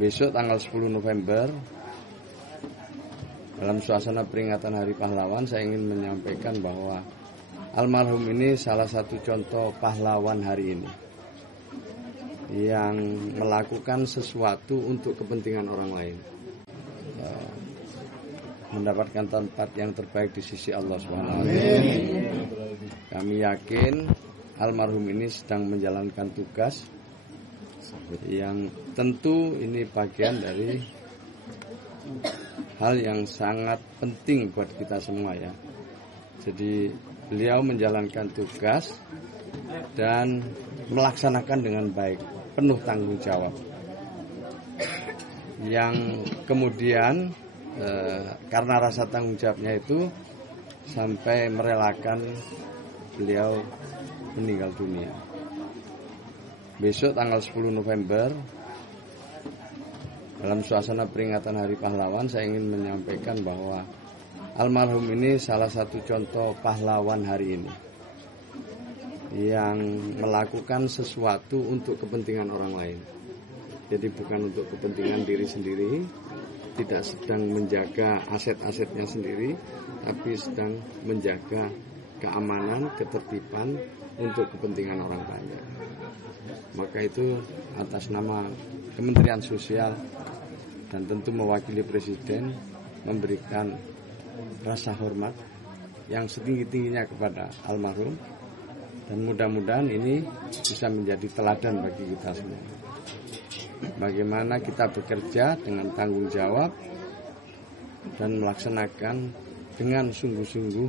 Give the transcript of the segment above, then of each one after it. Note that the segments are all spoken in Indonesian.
Besok tanggal 10 November dalam suasana peringatan Hari Pahlawan, saya ingin menyampaikan bahwa almarhum ini salah satu contoh pahlawan hari ini yang melakukan sesuatu untuk kepentingan orang lain, mendapatkan tempat yang terbaik di sisi Allah SWT. Kami yakin almarhum ini sedang menjalankan tugas yang tentu ini bagian dari hal yang sangat penting buat kita semua ya. Jadi beliau menjalankan tugas dan melaksanakan dengan baik, penuh tanggung jawab. Yang kemudian karena rasa tanggung jawabnya itu sampai merelakan beliau meninggal dunia. Besok tanggal 10 November dalam suasana peringatan Hari Pahlawan, saya ingin menyampaikan bahwa almarhum ini salah satu contoh pahlawan hari ini yang melakukan sesuatu untuk kepentingan orang lain. Jadi bukan untuk kepentingan diri sendiri, tidak sedang menjaga aset-asetnya sendiri, tapi sedang menjaga keamanan, ketertiban untuk kepentingan orang banyak. Maka itu atas nama Kementerian Sosial dan tentu mewakili Presiden memberikan rasa hormat yang setinggi-tingginya kepada almarhum, dan mudah-mudahan ini bisa menjadi teladan bagi kita semua. Bagaimana kita bekerja dengan tanggung jawab dan melaksanakan dengan sungguh-sungguh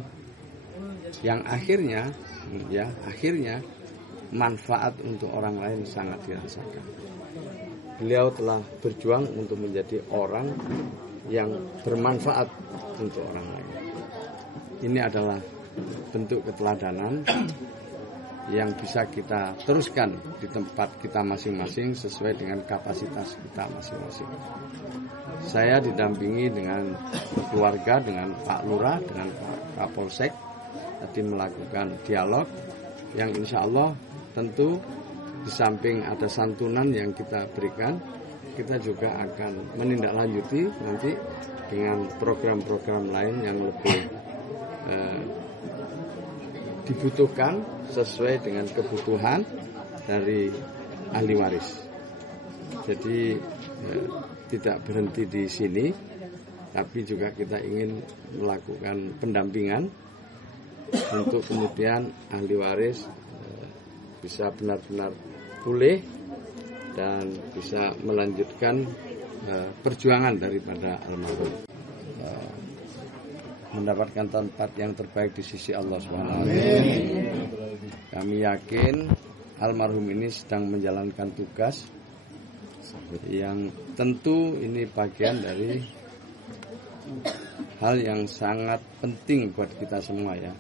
yang akhirnya manfaat untuk orang lain sangat dirasakan. Beliau telah berjuang untuk menjadi orang yang bermanfaat untuk orang lain. Ini adalah bentuk keteladanan yang bisa kita teruskan di tempat kita masing-masing sesuai dengan kapasitas kita masing-masing. Saya didampingi dengan keluarga, dengan Pak Lurah, dengan Pak Kapolsek, tadi melakukan dialog yang insya Allah tentu di samping ada santunan yang kita berikan, kita juga akan menindaklanjuti nanti dengan program-program lain yang lebih dibutuhkan sesuai dengan kebutuhan dari ahli waris. Jadi tidak berhenti di sini, tapi juga kita ingin melakukan pendampingan untuk kemudian ahli waris bisa benar-benar pulih dan bisa melanjutkan perjuangan daripada almarhum, mendapatkan tempat yang terbaik di sisi Allah SWT. Kami yakin almarhum ini sedang menjalankan tugas yang tentu ini bagian dari hal yang sangat penting buat kita semua ya.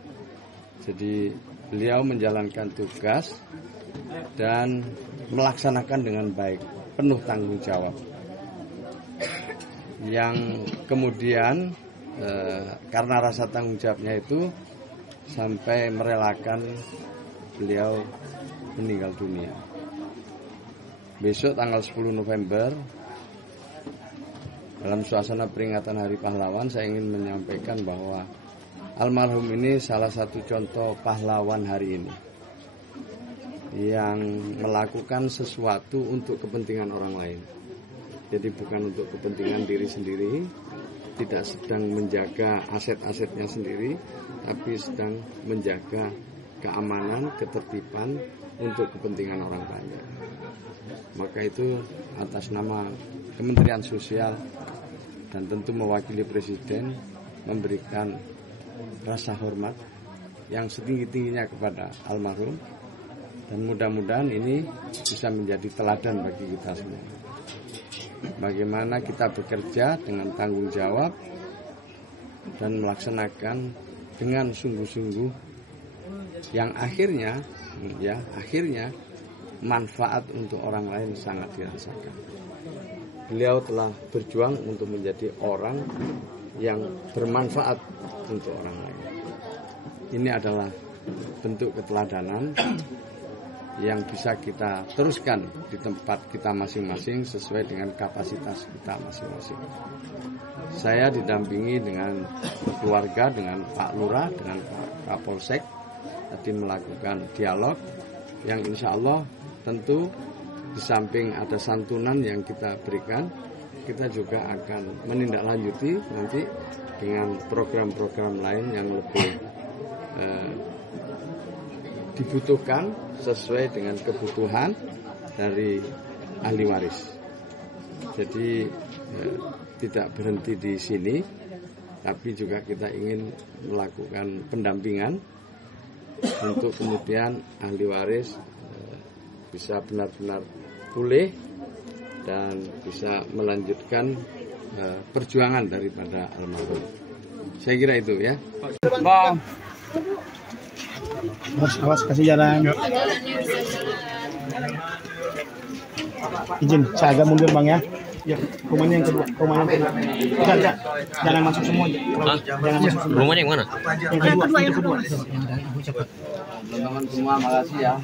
Jadi beliau menjalankan tugas dan melaksanakan dengan baik, penuh tanggung jawab. Yang kemudian karena rasa tanggung jawabnya itu sampai merelakan beliau meninggal dunia. Besok tanggal 10 November dalam suasana peringatan Hari Pahlawan, saya ingin menyampaikan bahwa almarhum ini salah satu contoh pahlawan hari ini yang melakukan sesuatu untuk kepentingan orang lain. Jadi bukan untuk kepentingan diri sendiri, tidak sedang menjaga aset-asetnya sendiri, tapi sedang menjaga keamanan, ketertiban untuk kepentingan orang banyak. Maka itu atas nama Kementerian Sosial dan tentu mewakili Presiden memberikan rasa hormat yang setinggi-tingginya kepada almarhum, dan mudah-mudahan ini bisa menjadi teladan bagi kita semua. Bagaimana kita bekerja dengan tanggung jawab dan melaksanakan dengan sungguh-sungguh yang akhirnya manfaat untuk orang lain sangat dirasakan. Beliau telah berjuang untuk menjadi orang yang bermanfaat untuk orang lain. Ini adalah bentuk keteladanan yang bisa kita teruskan di tempat kita masing-masing sesuai dengan kapasitas kita masing-masing. Saya didampingi dengan keluarga, dengan Pak Lurah, dengan Pak Kapolsek, tadi melakukan dialog yang insya Allah tentu di samping ada santunan yang kita berikan, kita juga akan menindaklanjuti nanti dengan program-program lain yang lebih dibutuhkan sesuai dengan kebutuhan dari ahli waris. Jadi tidak berhenti di sini, tapi juga kita ingin melakukan pendampingan untuk kemudian ahli waris bisa benar-benar pulih dan bisa melanjutkan perjuangan daripada almarhum. Saya kira itu ya. Bang. Awas kasih jalan. Izin, saya agak mundur Bang ya. Ya, rumahnya yang kedua, jangan masuk semua. Jangan masuk semua. Rumahnya yang mana? Yang kedua. Teman-teman semua, makasih ya.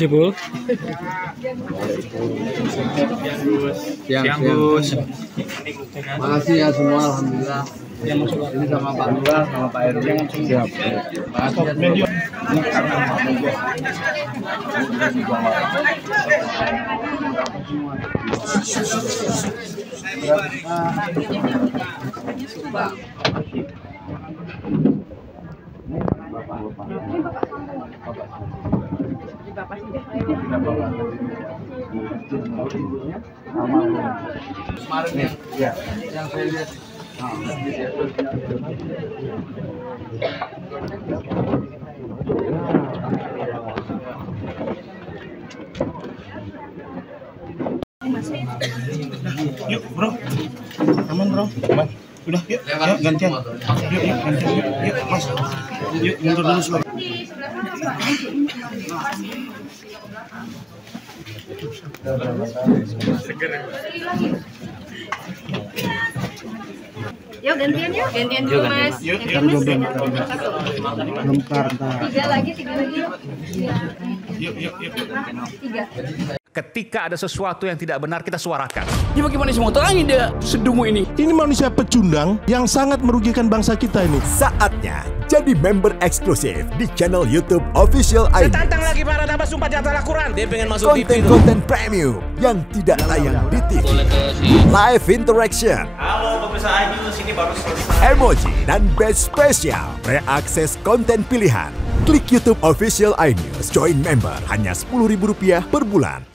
Sibul. Siang Gus. Makasih ya semua, alhamdulillah. Ini sama Pak Lurah, sama Pak RW. Siap. Makasih ya. Kemarin ya, yang saya lihat. Yuk bro, aman bro, aman. Udah yuk, yuk gantian. Yuk gantian, yuk mas. Yuk mundur dulu sebentar. Yuk gantian dulu mas. Yuk gantian. Lempar ntar. Tiga lagi. Yuk. Tiga. Ketika ada sesuatu yang tidak benar, kita suarakan. Ya bagaimana semua orang ini sedungu ini? Ini manusia pecundang yang sangat merugikan bangsa kita ini. Saatnya jadi member eksklusif di channel YouTube Official iNews. Tantang lagi para tambah sumpah di atas Al-Quran. Dia pengen masuk TV. Konten-konten premium yang tidak tayang di TV. Live interaction. Halo pemirsa iNews, ini baru selesai. Emoji dan badge spesial. Reakses konten pilihan. Klik YouTube Official iNews. Join member hanya Rp10.000 per bulan.